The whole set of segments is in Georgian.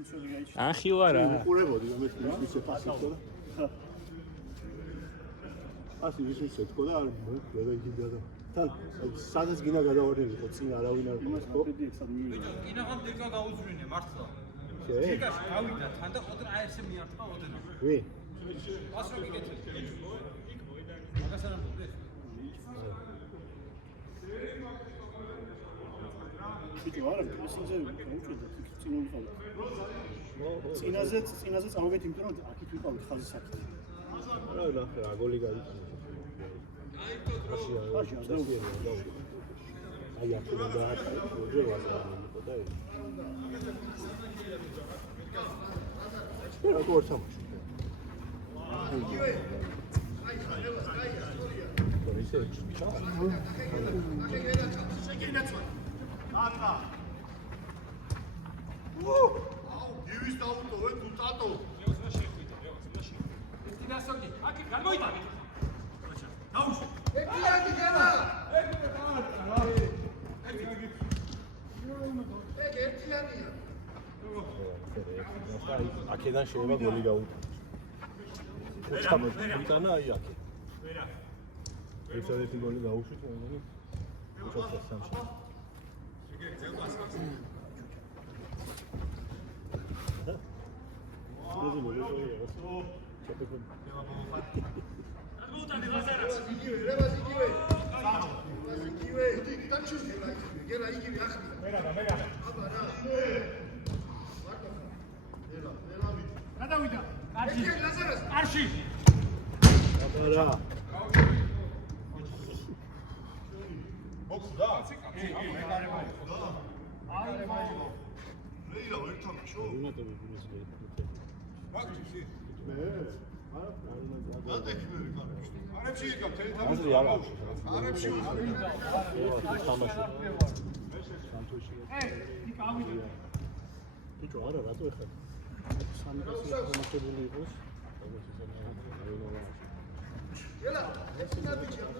ახილარა. უყურებოდი რომ ეს ისე ფასიქო და ასე ისე თქო და არ მოვიგიდა და თან სადაც გინდა გადავარდნილიყო წინ არავინ არ ყო. გინდა ხომ დირკა გაუძვრინე მართლა. შე? დირკაში გავიდა თან და ოდენ აი ესე მიართვა ოდენ. ვი? ასე მიგეთე. მაგას არ ამბობდეს. ბიჭო არა ისინზე მოუწოდეთ წინ ვიყავით. წინაზე წავიდეთ იმიტომ რომ აქეთ ვიყავით ხაზი საქმე. არა ნახე რა გოლი გაიტანა. აი აქ უნდა დააწყო ჯერ ვასაუბრებო და რა გორ თამაში. ატა. გივის დაუტოვე თუ ტატო. დინასოგი, აქ გამოიტანე. დაუშვა. ეკიადი განა. ეკიადია. აქედან შეიძლება გოლი გაუტანოს. უტანა აი აქე. ერთადერთი გოლი გაუშვით მომდენი. უჩვენეს სამში. გადავიდა. არში. რა. მოხდა? რეილა ერთად შო. მაგჩი. ატექნერი კარგი. არებში იქა თელეთა. აზრი არა. არებში ვიყავ. თამაში. იქ ავიდა. ბიჭო არა რატო ეხლა? სამი კაცი მომხდებული იყოს. ელა, ეს ნაბიჯი ამ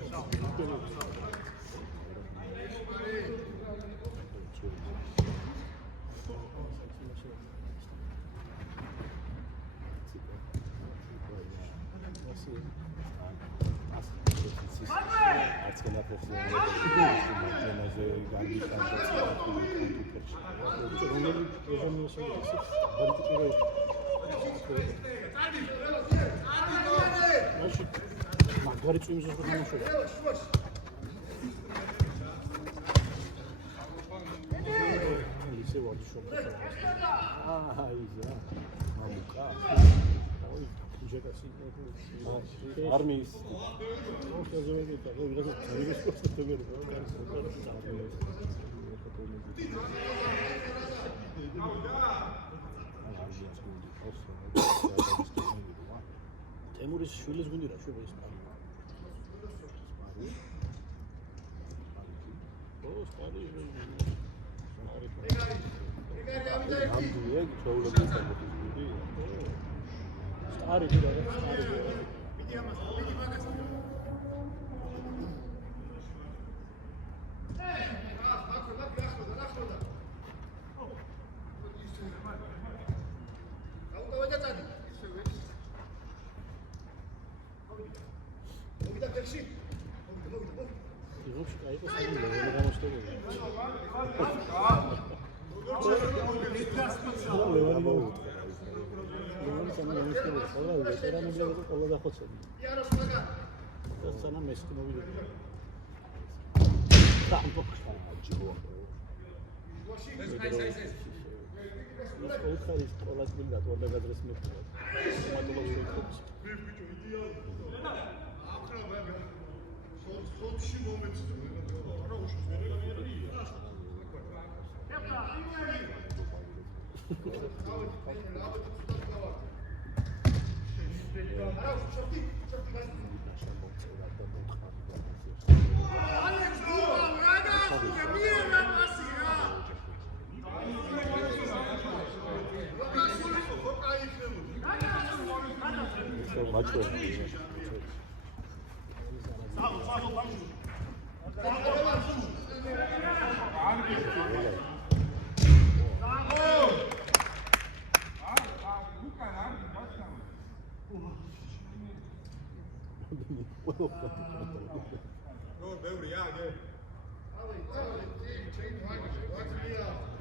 მაგარი წვიმის უფრო გამოშვება. ისე ვარჯიშობ. აიზა. მამუკა. ой, ჯეკასი. არმიის. ოღონდ ზოგადად ვიღაცა ძირითადად სპორტსმენი რა, თემურის შვილის გუნდი რა შვება ის პარი. სპარი. ამდია ჩაულობენ სამბუთი. სტარი კიდე რა, სტარი. მიდი ამას, მიდი მაგას. იღებს კაი პასი რა გამოშტებია. ყველა ვეტერანები იყო ყველა დახოცები. და სანამ ეს მოვიდა. სამბოქში ჯიო. ეს ოთხარის ყველა წილი დატოვდა გადრეს მეკითხა. მატლობს შეკრებს. ბიჭო იდეა. ახრა მაგა. სოთში მომეცდა. რა უშვის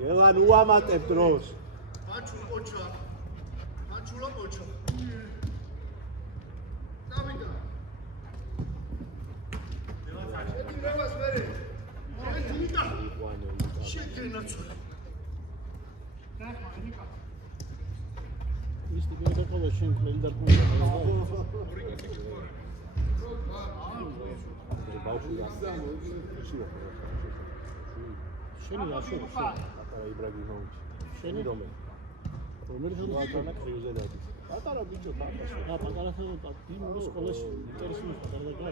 ელან უამატებ დროს. მაჩულ ყოჩა. მაჩულა ყოჩა. დავიდა. შედი მევას მერე. ერთი მიტა. შეგენაცო. ის ტიპი ყოლა შენ კლელი და ყოლა. შენი რაშო? იბრაგიმოვიჩი. შენი რომელი? რომელი ვატანა ქრიუზე დადის. პატარა ბიჭო, პატარა ხელა დინოს სკოლაში ინტერესული პატარა და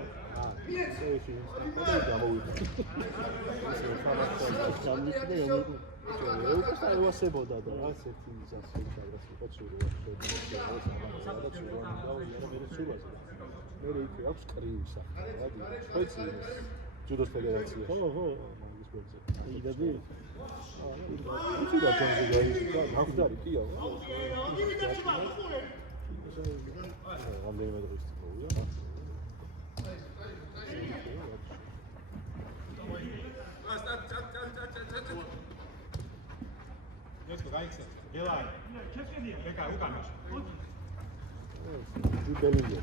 ეს გამოვიდა. გამიხდა რომ ეუკასა ევასებოდა და რაც ერთი ისე ჩავრას იყო ცური მე იქ აქვს კრიუსა. რადი, შვეიცარიის ჯუდოს ფედერაცია. ხო. იდები. იცი რა თქმა უნდა, გამხდარი კია. რამდენიმე დღის წინ. Let's go, guys. Gelay. Çekedi. Peka, ukamış. ჯუბელინგე.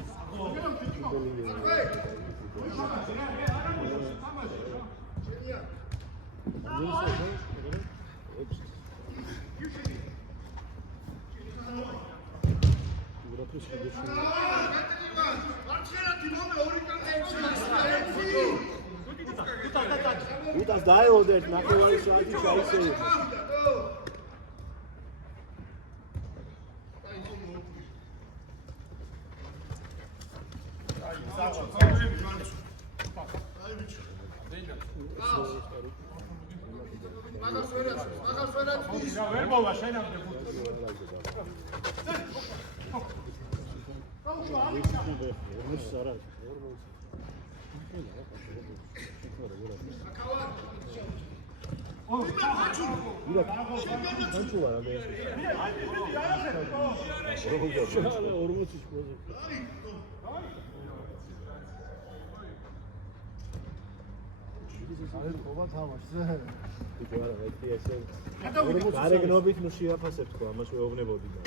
უტას დაელოდეთ ნახევარი საათი ჩაისეირა. ვერ მოვა შენამდე. გარეგნობით ნუ შეაფასებ თქო ამას ვეუბნებოდი და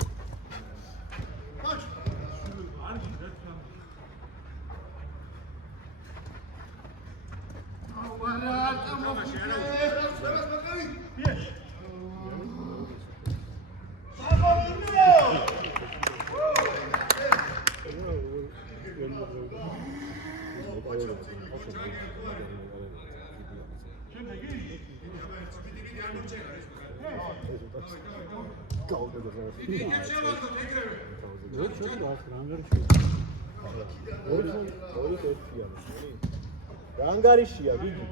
რანგარიშია გიგი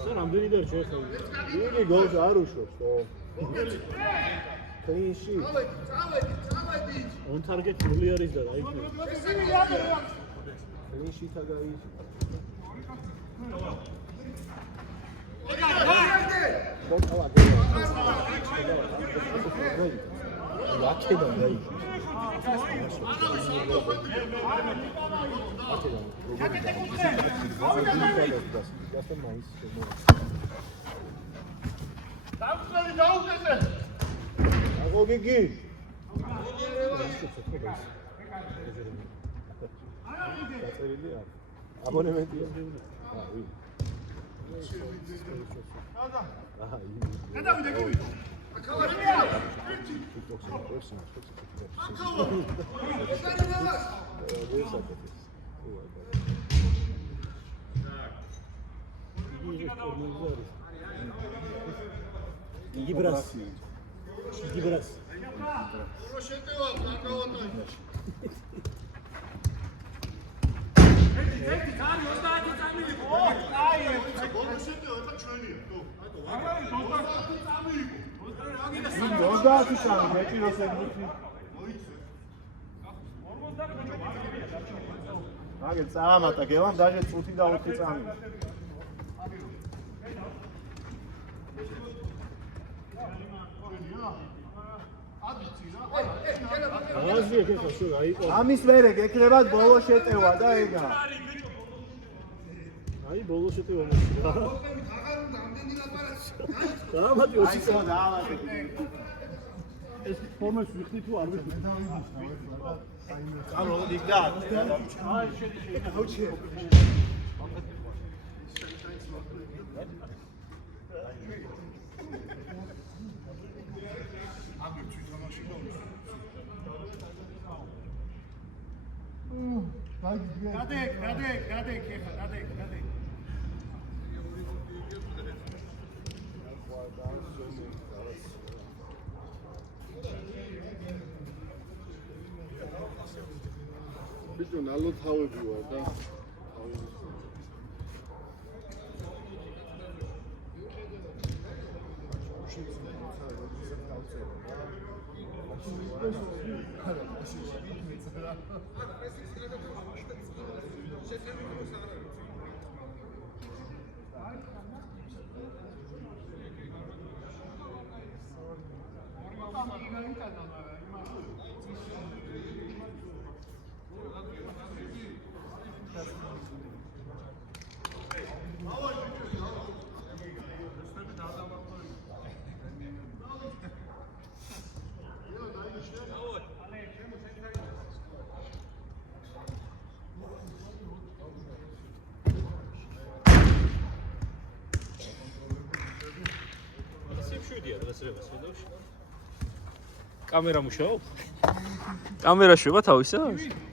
და რამდენი დარჩა ხო? იგი გოლს არ უშობს ხო? კლინში წავედი. on target ნული არის და აი კლინში თაგაი აბონემენტია. გადავიდა გივი. აქავარია. იგი ბრას. რო შეტევა დაგავატა. ერთი ძალი 30 წამილიყო. აი, ბოლო შეტევა ეხა ჩვენია. აი, 30 წამილიყო. 50 წამი მეჭიროს ეგრუთი. აგერ წამატა გელამ დაჟე 5 და 4 წამი. აბიცი რა. აზრია ხა შო აიყო. ამის მერე გეკრებათ ბოლო შეტევა და ეგა. აი ბოლო შეტევა მოხდა. დამატი 20 ხო დაავადე. ეს ფორმას ვიხდი თუ არ ვიხდი. ანუ იქ და. აი შედი. აუჩი. გადეკ, ეხა, გადეკ. ბიჭო ნალო თავები ვარ და კამერა მუშაობს? კამერა შვება თავისა?